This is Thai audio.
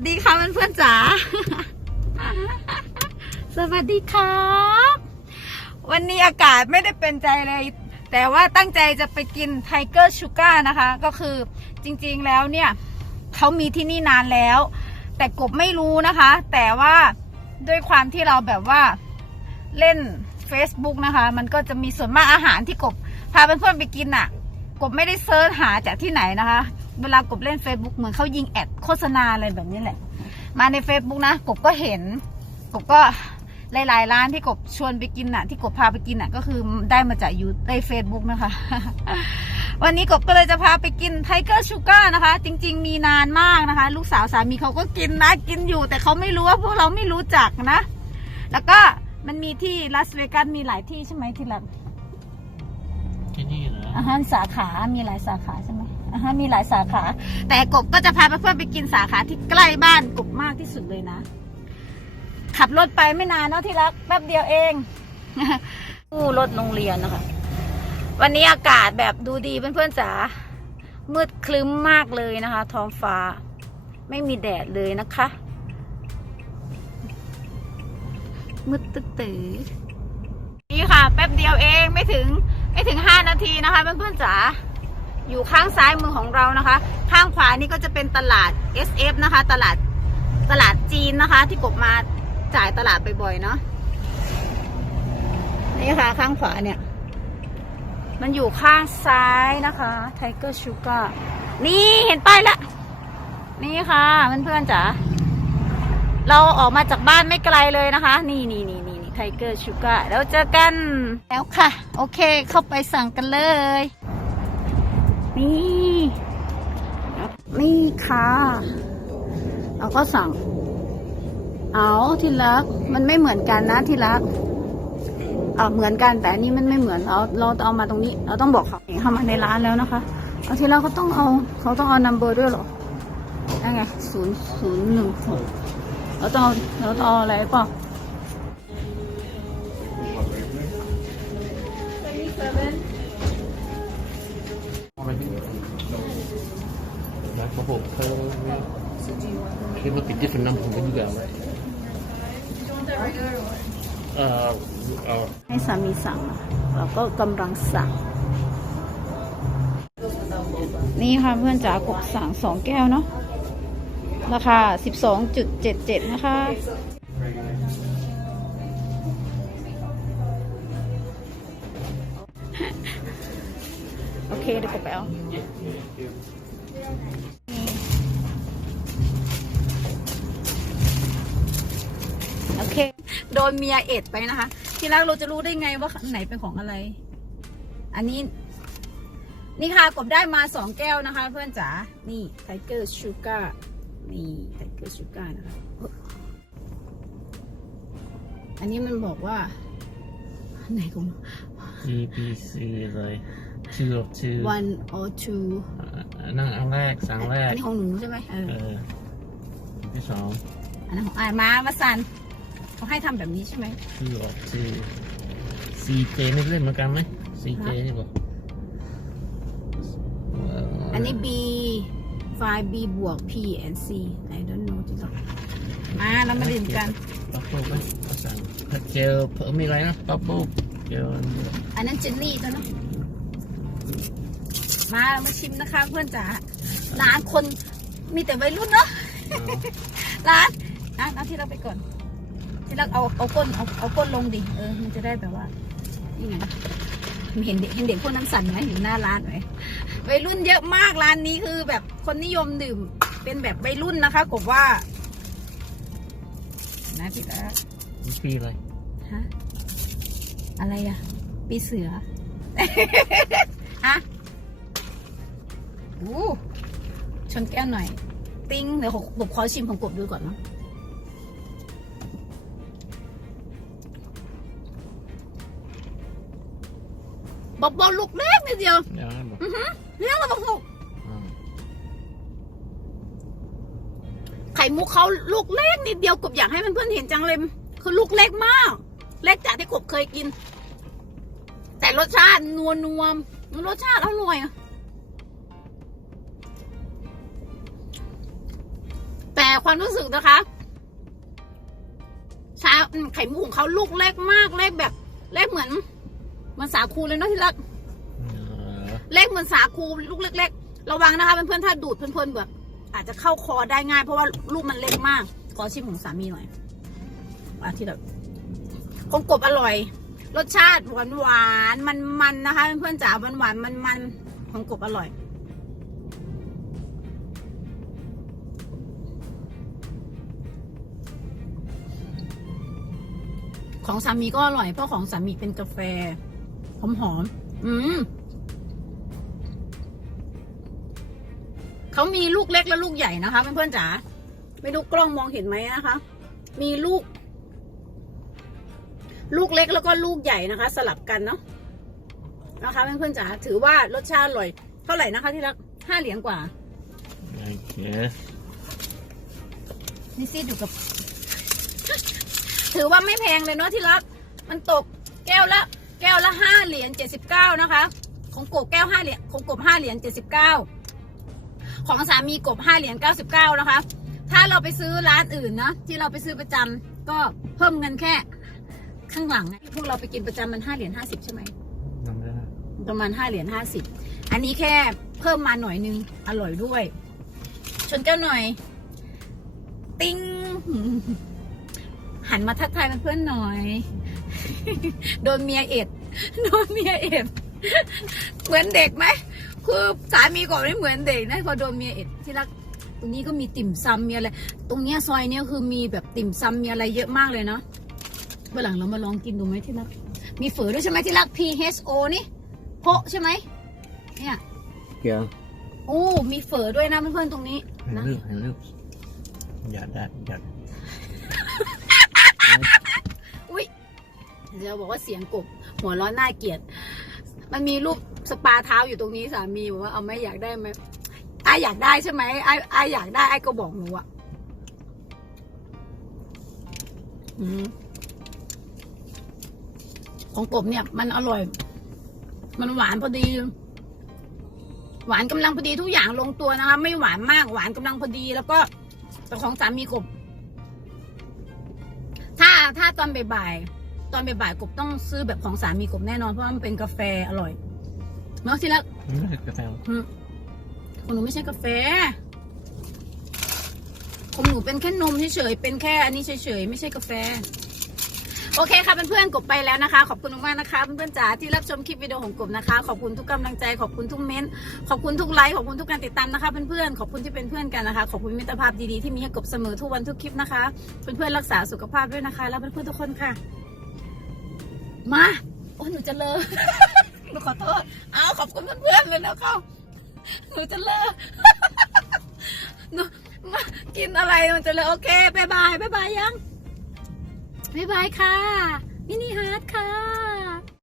วัสดีค่ะเพื่อนๆจ๋า สวัสดีครับ วันนี้อากาศไม่ได้เป็นใจเลย แต่ว่าตั้งใจจะไปกินไทเกอร์ชูการ์นะคะ ก็คือจริงๆแล้วเนี่ยเขามีที่นี่นานแล้ว แต่กบไม่รู้นะคะ แต่ว่าด้วยความที่เราแบบว่าเล่น Facebook นะคะ มันก็จะมีส่วนมากอาหารที่กบ พาเพื่อนๆไปกินน่ะ กบไม่ได้เซิร์ชหาจากที่ไหนนะคะ เวลากบเล่น Facebook เหมือนเขายิงแอดโฆษณาอะไรแบบนี้แหละ มาใน Facebook นะกบก็เห็น กบก็หลายๆร้านที่กบชวนไปกินน่ะ ที่กบพาไปกินน่ะ ก็คือได้มาจากยูใน Facebook นะคะ วันนี้กบก็เลยจะพาไปกินไทเกอร์ชูการ์นะคะ จริง ๆ มีนานมากนะคะ ลูกสาวสามีเขาก็กินนะ กินอยู่ แต่เขาไม่รู้ว่าพวกเราไม่รู้จักนะ แล้วก็มันมีที่ลาสเวกัสมีหลายที่ใช่ไหมที่ละที่นี่เหรออาหารสาขา มีหลายสาขาใช่ไหม อาหารมีหลายสาขา แต่กบก็จะพาเพื่อนๆไปกินสาขาที่ใกล้บ้านกบมากที่สุดเลยนะ ขับรถไปไม่นานเนาะที่รักแป๊บเดียวเองอู้รถโรงเรียนนะคะ วันนี้อากาศแบบดูดีเพื่อนๆจ๋ามืดคลึ้มมากเลยนะคะ ท้องฟ้า ไม่มีแดดเลยนะคะ มืดตึ๊ดตือนี่ค่ะ แป๊บเดียวเองไม่ถึงไม่ถึง5นาทีนะคะเพื่อนๆจ๋า อยู่ข้างซ้ายมือของเรานะคะ ข้างขวานี่ก็จะเป็นตลาด SF นะคะ ตลาดตลาดจีนนะคะ ที่กบมาจ่ายตลาดบ่อยๆเนาะนี่ค่ะ ข้างขวาเนี่ย มันอยู่ข้างซ้ายนะคะไทเกอร์ชูการ์นี่เห็นป้ายละ นี่ค่ะเพื่อนๆจ๋าเราออกมาจากบ้านไม่ไกลเลยนะคะ นี่นี่นี่นี่ไทเกอร์ชูการ์แล้วเจอกันแล้วค่ะ โอเคเข้าไปสั่งกันเลย นี่นี่ค่ะ เราก็สั่ง เอาที่รัก มันไม่เหมือนกันนะที่รักเออเหมือนกันแต่อันนี้มันไม่เหมือนเราเราเอามาตรงนี้ เราต้องบอกเขาเข้ามาในร้านแล้วนะคะเอาที่รักก็ต้องเอาเขาต้องเอานัมเบอร์ด้วยเหรอนั่นไงศูนย์ศูนย์หนึ่งหกเราต้องเอาเราต้องเอาอะไรป่ะ เขาบอกเขาคิดว่าติดที่ฝันน้ำผมก็ยู่แล้วเอ่อเอ่อให้สามีสั่งนะคะเราก็กำลังสั่ง นี่ค่ะเพื่อนจ๋ากบสั่งสองแก้วเนาะราคาสิบสองจุดเจ็ดเจ็ดนะคะ โอเคเดี๋ยวกบไปเอา โอเค โดนเมียเอ็ดไปนะคะ ทีแรกเราจะรู้ได้ไงว่าไหนเป็นของอะไร อันนี้ นี่ค่ะกบได้มาสองแก้วนะคะ เพื่อนจ๋า นี่ไทเกอร์ชูการ์นี่ไทเกอร์ชูการ์นะคะ อันนี้มันบอกว่าอันไหนของ GPC เลย ชื่อชื่อ one or two นั่งอันแรกสั่งแรอักนนี้ของหนูใช่ไหมเออเออที่สองอันนั้นของอ่านมามาสันเขาให้ทำแบบนี้ใช่ไหมชื่อออกชื่อ CJ นี่เล่นเหมือนกันไหม CJ นี่บอกอันนี้ B ไฟล์ B บวก P and C I don't know ที่ต้องมาเรามาดื่มกันบับเบิ้ลไหมเขาสั่งเจลเพิ่มมีอะไรนะบับเบิ้ลเจลอันนั้นเจนนี่ตัวเนาะ มามาชิมนะคะ เพื่อนจ๋าร้านคนมีแต่วัยรุ่นเนาะร้านร้านเอาที่เราไปก่อน ที่เราเอาเอาก้นเอาเอาก้นลงดิเออมันจะได้แบบว่านี่ไงเห็นเด็กเห็นเด็กพวกนั้นสั่นไหมเห็นหน้าร้านไหมวัยรุ่นเยอะมากร้านนี้คือแบบคนนิยมดื่ม เป็นแบบวัยรุ่นนะคะกบว่า นะพี่ตานี่ปีอะไรฮะอะไรอะปีเสือฮะ อู้ชนแก้วหน่อย ติ้งเดี๋ยวผมขอชิมของกบดูก่อนเนาะบอกบอกลูกเล็กนิดเดียวเดี๋ยวนะบอกอือหือเลี้ยงระบังหกอ่าไข่มุกเขาลูกเล็กนิดเดียวกบอยากให้มันเพื่อนๆเห็นจังเลยคือลูกเล็กมาก เล็กจากที่กบเคยกิน แต่รสชาตินัวนัวๆรสชาติอร่อยอะ ความรู้สึกนะคะชาอืมไข่มุกของเขาลูกเล็กมากเล็กแบบเล็กเหมือนเหมันสาคูเลยเนาะที่รัก Uh, เล็กเหมือนสาคูลูกเล็ก ๆ ระวังนะคะเพื่อนๆถ้าดูดเพื่อนๆแบบอาจจะเข้าคอได้ง่าย เพราะว่าลูกมันเล็กมากขอชิมของสามีหน่อยอาที่แบบของกบอร่อย รสชาติหวานหวานมันมันๆนะคะ เพื่อนๆจ๋าหวานหวานมันมันๆของกบอร่อย ของสามีก็อร่อยเพราะของสามีเป็นกาแฟหอมหอมๆอืมเขามีลูกเล็กและลูกใหญ่นะคะเพื่อนๆจ๋าไม่รู้กล้องมองเห็นไหมนะคะ มีลูก ลูกเล็กแล้วก็ลูกใหญ่นะคะ สลับกันเนาะนะคะเพื่อนๆจ๋าถือว่ารสชาติอร่อย เท่าไหร่นะคะที่รักห้าเหรียญกว่า I guess. นี่ซี่ดูกับ ถือว่าไม่แพงเลยเนาะที่รัก มันตกแก้วละแก้วละห้าเหรียญเจ็ดสิบเก้านะคะ ของกบแก้วห้าเหรียญของกบห้าเหรียญเจ็ดสิบเก้าของสามีกบห้าเหรียญเก้าสิบเก้านะคะ ถ้าเราไปซื้อร้านอื่นนะที่เราไปซื้อประจำก็เพิ่มเงินแค่ข้างหลังนะพวกเราไปกินประจำมันห้าเหรียญห้าสิบใช่ไหม Number. ประมาณห้าเหรียญห้าสิบอันนี้แค่เพิ่มมาหน่อยนึงอร่อยด้วย ชนแก้วหน่อย ติ้ง หันมาทักทายเพื่อนๆหน่อย โดนเมียเอ็ด โดนเมียเอ็ด เหมือนเด็กไหม คือสามีก่อนไม่เหมือนเด็กนะพอโดนเมียเอ็ดที่รัก ตรงนี้ก็มีติ่มซำมีอะไร ตรงเนี้ยซอยเนี้ยคือมีแบบติ่มซำมีอะไรเยอะมากเลยเนาะวันหลังเรามาลองกินดูไหมที่รัก มีเฝอด้วยใช่ไหมที่รัก P H O นี่โพะใช่ไหม เนี่ย Yeah. โอ้ มีเฝอด้วยนะเพื่อนๆตรงนี้ And นะ look, and look. Yeah, that, that. เดี๋ยวบอกว่าเสียงกบหัวร้อนน่าเกลียด มันมีรูปสปาเท้าอยู่ตรงนี้สามีบอกว่าเอาไม่อยากได้ไหมไออยากได้ใช่ไหมไอไออยากได้ไอก็บอกหนูอะอของกบเนี่ย มันอร่อย มันหวานพอดี หวานกำลังพอดีทุกอย่างลงตัวนะคะ ไม่หวานมาก หวานกำลังพอดี แล้วก็แต่ของสามีกบ ถ้าถ้าตอนบ่ายๆ ตอนบ่ายๆกบต้องซื้อแบบของสามีกบแน่นอนเพราะว่ามันเป็นกาแฟอร่อยเนาะที่รัก Look at that. อืมของหนูไม่ใช่กาแฟของหนูเป็นแค่นมเฉยๆเป็นแค่อันนี้เฉยๆไม่ใช่กาแฟ โอเคค่ะเพื่อนๆกบไปแล้วนะคะ ขอบคุณมากๆนะคะเพื่อนๆจ๋าที่รับชมคลิปวิดีโอของกบนะคะ ขอบคุณทุกกำลังใจขอบคุณทุกเม้นต์ขอบคุณทุกไลค์ขอบคุณทุกการติดตามนะคะเพื่อนๆขอบคุณที่เป็นเพื่อนกันนะคะขอบคุณมิตรภาพดีๆที่มีให้กบเสมอทุกวันทุกคลิปนะคะเพื่อนๆรักษาสุขภาพด้วยนะคะแล้วเพื่อนๆทุกคนค่ะ มา โอ้หนูจะเลอะหนูขอโทษอ้าวขอบคุณเพื่อนๆเลยนะคะหนูจะเลอะหนูมากินอะไรมันจะเลอะโอเคบายบายบายบายยังบายบายค่ะมินิฮาร์ดค่ะ